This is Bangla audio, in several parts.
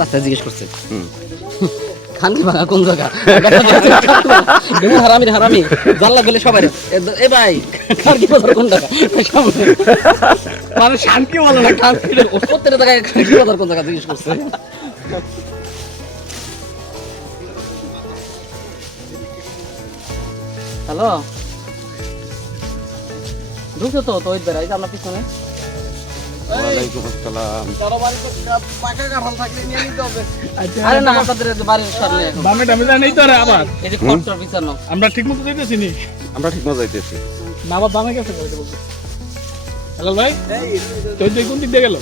রাস্তায় জিজ্ঞেস করছে খানকি ভাঙা কোন জায়গা হারামি হারামি জানলা গেলে সবাই এ ভাই খানকি বাজার কোন জায়গা মানে শান্তি বলো না খানকি প্রত্যেকটা জায়গায় খানকি বাজার কোন জায়গা জিজ্ঞেস করছে হ্যালো ঢুকছো তো ওই বেড়া এই যে আপনার পিছনে ওয়ালাইকুম আসসালাম। আরে না আপনাদের বাড়ির সামনে বামে টামে যায় নেই তো রে আবার এই যে খড়টার পিছনে আমরা ঠিক মতো যাইতেছি নি আমরা ঠিক মতো যাইতেছি। না আবার বামে গেছে বলতে বলতে হ্যালো ভাই তুই তুই কোন দিক দিয়ে গেল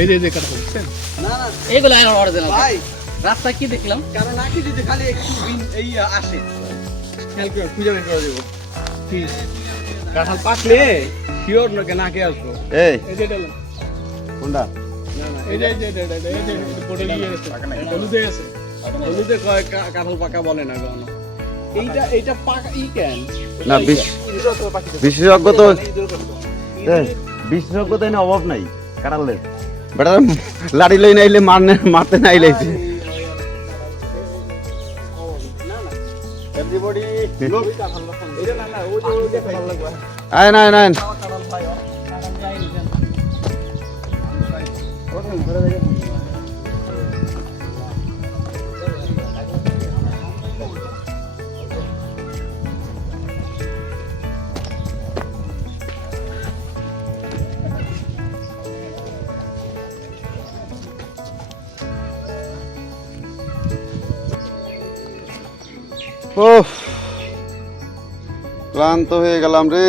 এই যে কাটা বলছেন এইগুলো অরিজিনাল ভাই রাস্তায় কি দেখলাম কারণ নাকি যদি খালি একটু এই আসে খেয়াল করে খুঁজে বের করে দেবো কি কাঁঠাল পাকলে শিওর নাকে আসবো এই এই যে ডাল কোনটা? এই যে পড়ে গিয়ে গেছে হলুদে গেছে হলুদে কয় কাঁঠাল পাকা বলে না গণ এইটা পাকা ই কেন না বিশেষজ্ঞ তো বিশেষজ্ঞ তো এনে অভাব নাই কাটালের বেটা লাড়ি লই নাইলে মারতে নাই লাইছে। এভরিবডি লুক এটা না ওই যে ভালো লাগবে আয় না না ও ক্লান্ত হয়ে গেলাম রে।